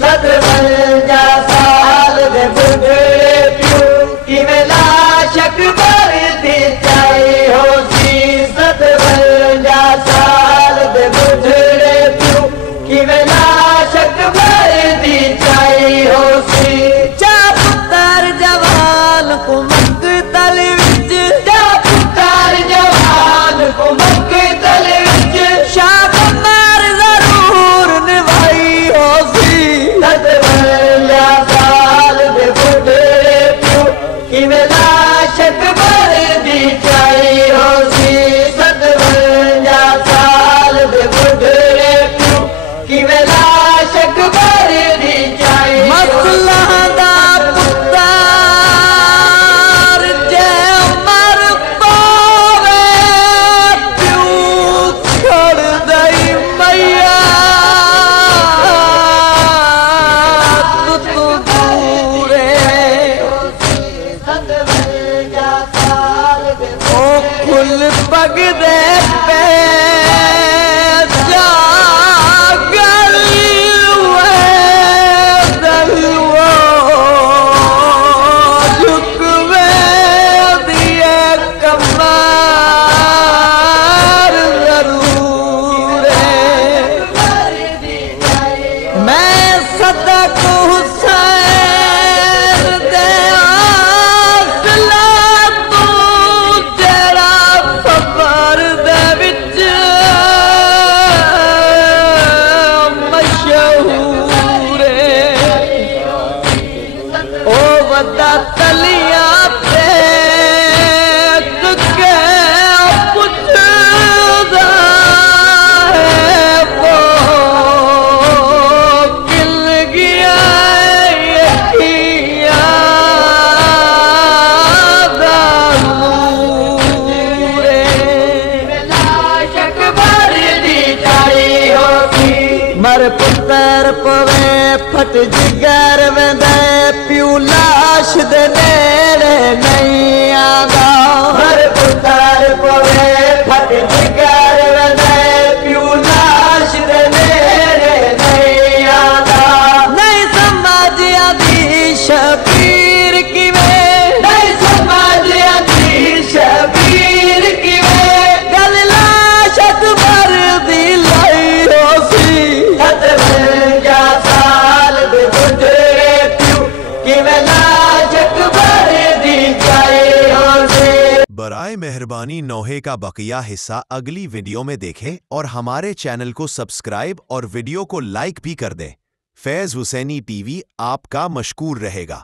सतवंजा साल दे बुढ़ड़े प्यू कि वेला शक भरदी चाई होसी। सतवंजा साल दे बुढ़ड़े प्यू कि वेला शक भरदी चाई होसी। चा पुत्र जवान को मकतल विच, चा पुत्र जवान को मकतल विच शाकमार जरूर निभाई होसी। सतवंजा साल दे बुढ़ड़े प्यू कि वेला शक भरदी चाई होसी। सतवंजा साल दे बुढ़ड़े प्यू कि वेला शक भरदी चाई। मसला दा पुत्र जे मर पावे प्यू छोड़ दई मैया तू दूरे। सतवंजा साल दे ओ खुल पग दे पे जा गलवे दलवो झुकवे दिए कमर जरूर भरदी चाई। मैं सदक हुसैन दे आसला तू तेरा सफर दे विच मशहूर ओ वदा तलिया पे के पुछदा है वो किल गया यकिया दामूरे। शक भरदी चाई होसी। मर पुत्र पवे फट जिगर वेंदे प्यू लाश दे नेड़े नहीं आंदा। हर पुत्र पवे फट जिगर वेंदे प्यू लाश दे नेड़े नहीं आंदा। नहीं समझिया दी शबीर किवें, नहीं समझिया दी शबीर किवें गल लाश भरदी लाई होसी। सतवंजा साल दे बुढ़ड़े प्यू कि वेला शक भरदी चाई होसी। बराए मेहरबानी नोहे का बकिया हिस्सा अगली वीडियो में देखें और हमारे चैनल को सब्सक्राइब और वीडियो को लाइक भी कर दें। फैज़ हुसैनी टीवी आपका मशकूर रहेगा।